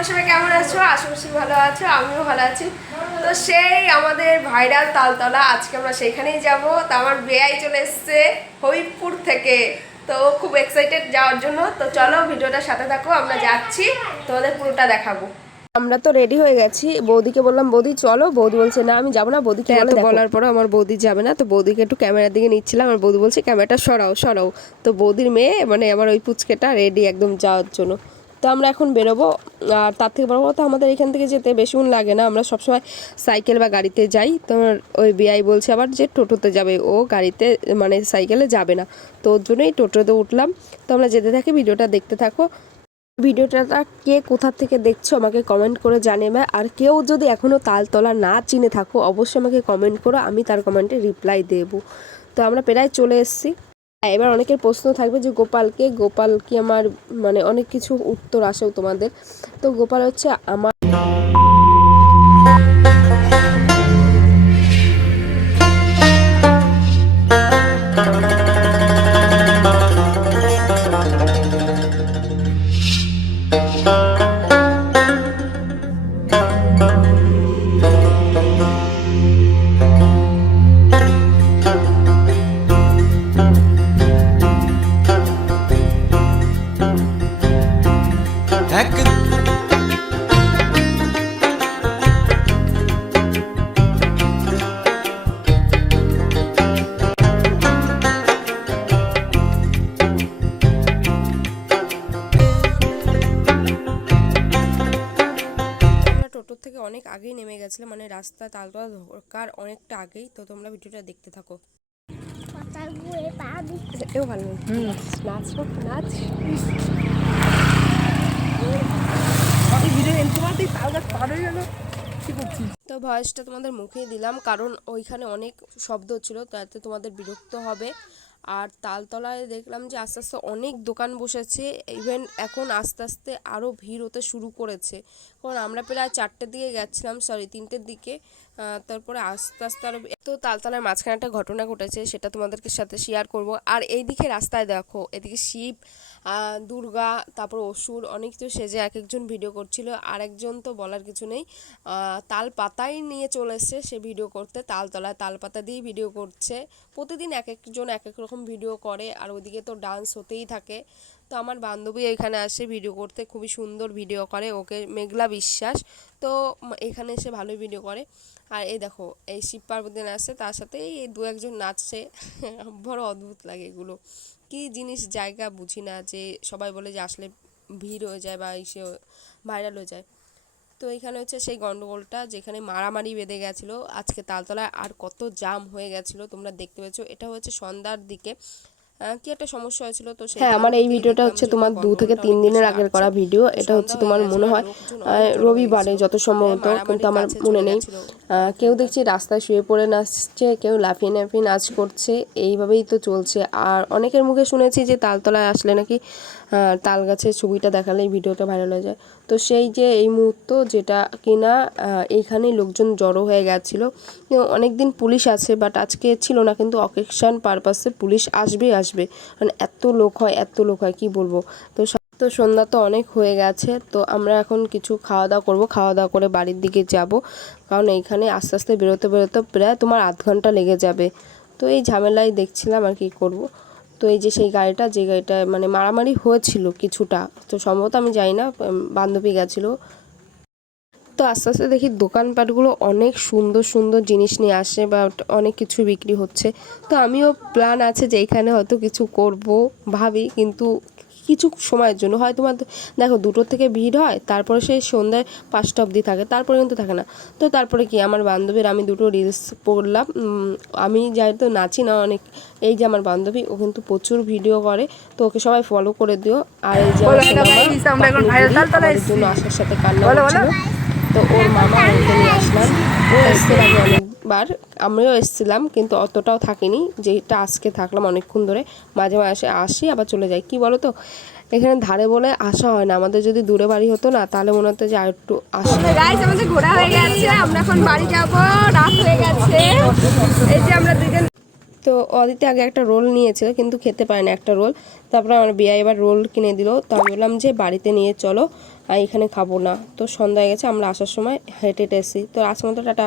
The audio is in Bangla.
তোমরা সবাই কেমন আছো? আশা করছি ভালো আছো, আমিও ভালো আছি। তো সেই আমাদের ভাইরাল তালতলা, আজকে আমরা সেখানেই যাব। তো আমার বেয়াই চলে এসছে হবিবপুর থেকে, তো খুব এক্সাইটেড যাওয়ার জন্য। তো চলো ভিডিওটার সাথে থাকো, আমরা যাচ্ছি, তোমাদের পুরোটা দেখাবো। আমরা তো রেডি হয়ে গেছি, বৌদিকে বললাম বৌদি চলো, বৌদি বলছে না আমি যাবো না। বৌদিকে বলার পরে আমার বৌদি যাবে না, তো বৌদিকে একটু ক্যামেরার দিকে নিচ্ছিলাম, আমার বৌদি বলছে ক্যামেরাটা সরাও সরাও। তো বৌদির মেয়ে মানে আমার ওই পুচকেটা রেডি একদম যাওয়ার জন্য। তো আমরা এখন বেরোবো। আর তার থেকে বড় কথা, আমাদের এখান থেকে যেতে বেশিক্ষণ লাগে না, আমরা সবসময় সাইকেল বা গাড়িতে যাই। তো ওই বিআই বলছে আবার যে টোটোতে যাবে, ও গাড়িতে মানে সাইকেলে যাবে না, তো ওর জন্যই টোটোতে উঠলাম। তো আমরা যেতে থাকি, ভিডিওটা দেখতে থাকো। ভিডিওটা কে কোথা থেকে দেখছো আমাকে কমেন্ট করে জানিয়ে। আর কেউ যদি এখনও তালতলা না চিনে থাকো অবশ্যই আমাকে কমেন্ট করো, আমি তার কমেন্টে রিপ্লাই দেবো। তো আমরা প্রায় চলে এসেছি। এবার অনেকের প্রশ্ন থাকবে যে গোপাল কি আমার মানে অনেক কিছু উত্তর আসেও তোমাদের। তো গোপাল হচ্ছে আমার টোটো থেকে অনেক আগেই নেমে গেছিলাম, মানে রাস্তা তালতলা ঢোকার অনেকটা আগেই। তো তোমরা ভিডিওটা দেখতে থাকো। এও ভালো নাচ নাচ তো ভয়েসটা তোমাদের মুখেই দিলাম, কারণ ওইখানে অনেক শব্দ ছিল, তাতে তোমাদের বিরক্ত হবে। আর তালতলায় দেখলাম যে আস্তে আস্তে অনেক দোকান বসেছে, ইভেন এখন আস্তে আস্তে আরও ভিড় হতে শুরু করেছে। কারণ আমরা প্রায় 4টের দিকে গেছিলাম, সরি 3টের দিকে, তারপরে আস্তে আস্তে আরও। তো তালতলার মাঝখানে একটা ঘটনা ঘটেছে, সেটা তোমাদেরকে সাথে শেয়ার করব। আর এইদিকে রাস্তায় দেখো, এদিকে শিব, দুর্গা, তারপর অসুর অনেক কিছু সেজে এক একজন ভিডিও করছিল। আর একজন তো বলার কিছু নেই, তাল পাতাই নিয়ে চলে এসছে সে ভিডিও করতে, তালতলায় তাল পাতা দিয়েই ভিডিও করছে। প্রতিদিন এক একজন এক এক রকম ভিডিও করে, আর ওইদিকে তো ডান্স হতেই থাকে। তো আমার বান্ধবী এখানে আসে ভিডিও করতে, খুবই সুন্দর ভিডিও করে, ওকে মেঘলা বিশ্বাস। তো এখানে এসে ভালোই ভিডিও করে। আর এই দেখো এই শিব পার্বতী নাচছে, তার সাথে এই দু একজন নাচছে বড় অদ্ভুত লাগে এগুলো, কি জিনিস জায়গা বুঝি না, যে সবাই বলে যে আসলে ভিড় হয়ে যায় বা এসে ভাইরাল হয়ে যায়। তো এখানে হচ্ছে সেই গন্ডগোলটা, যেখানে মারামারি বেঁধে গেছিলো আজকে তালতলায়, আর কত জাম হয়ে গেছিলো তোমরা দেখতে পেয়েছো। এটা হচ্ছে সন্ধ্যার দিকে কি একটা সমস্যা হয়েছিল। তো হ্যাঁ, আমার এই ভিডিওটা হচ্ছে তোমার 2 থেকে 3 দিনের আগের করা ভিডিও। এটা হচ্ছে তোমার মনে হয় রবিবারে যত সম্ভবত, কিন্তু আমার মনে নেই। কেউ দেখছি রাস্তায় শুয়ে পড়ে নাচছে, কেউ লাফিয়ে লাফিয়ে নাচ করছে, এইভাবেই তো চলছে। আর অনেকের মুখে শুনেছি যে তালতলায় আসলে নাকি তাল গাছের ছবিটা দেখালেই ভিডিওটা ভাইরাল হয়ে যায়। তো সেই যে এই মুহূর্ত যেটা কিনা এইখানেই লোকজন জড়ো হয়ে গেছিলো। অনেক দিন পুলিশ আছে, বাট আজকে ছিল না, কিন্তু অকেশন পারপাসে পুলিশ আসবে, মানে এত লোক হয় কি বলবো। তো সন্ধ্যা তো অনেক হয়ে গেছে, তো আমরা এখন কিছু খাওয়া দাওয়া করবো, খাওয়া দাওয়া করে বাড়ির দিকে যাব, কারণ এইখানে আস্তে আস্তে বেরোতে প্রায় তোমার আধ ঘন্টা লেগে যাবে। তো এই ঝামেলায় দেখছিলাম আর কি করব। তো এই যে সেই গাড়িটা, যে গাড়িটা মানে মারামারি হয়েছিল কিছুটা, তো সম্ভবত আমি জানি না, বান্ধবী গেছিলো। তো আস্তে আস্তে দেখি দোকানপাটগুলো অনেক সুন্দর সুন্দর জিনিস নিয়ে আসে, বা অনেক কিছু বিক্রি হচ্ছে। তো আমিও প্ল্যান আছে যে এখানে হয়তো কিছু করব ভাবি, কিন্তু কিছু সময়ের জন্য হয়। তোমার দেখো 2টোর থেকে ভিড় হয়, তারপরে সেই সন্ধ্যায় 5টা অবধি থাকে, তারপরে কিন্তু থাকে না। তো তারপরে কি আমার বান্ধবীর আমি 2টো রিলস করলাম। আমি যাই তো নাচি না অনেক, এই যে আমার বান্ধবী ও কিন্তু প্রচুর ভিডিও করে, তো ওকে সবাই ফলো করে দিও। আর এই যে আমাদের জন্য আসার সাথে কান্না করছিল, তো ওর মামা ওকে নিয়ে আসলাম। ও এসছে আগে অনেকবার, আমিও এসেছিলাম, কিন্তু অতটাও থাকিনি, যেটা আজকে থাকলাম অনেকক্ষণ ধরে। মাঝে মাঝে আসি আবার চলে যাই, কি বলো তো এখানে ধারে বলে আসা হয় না। আমাদের যদি দূরে বাড়ি হতো না, তাহলে মনে হতো যে আর একটু আসা। গাইস আমাদের ঘোরা হয়ে গেছে, আমরা এখন বাড়ি যাব, রাত হয়ে গেছে। এই যে আমরা দুজন তো অদিতি আগে একটা রোল নিয়েছিল কিন্তু খেতে পারে না একটা রোল। তারপরে আমার বিয়া এবার রোল কিনে দিল। তো আমি বললাম যে বাড়িতে নিয়ে চলো, এখানে খাবো না। তো সন্ধ্যা হয়ে গেছে, আমরা আসার সময় হেঁটে হেঁটে এসেছি। তো আজকের মতো টাটা।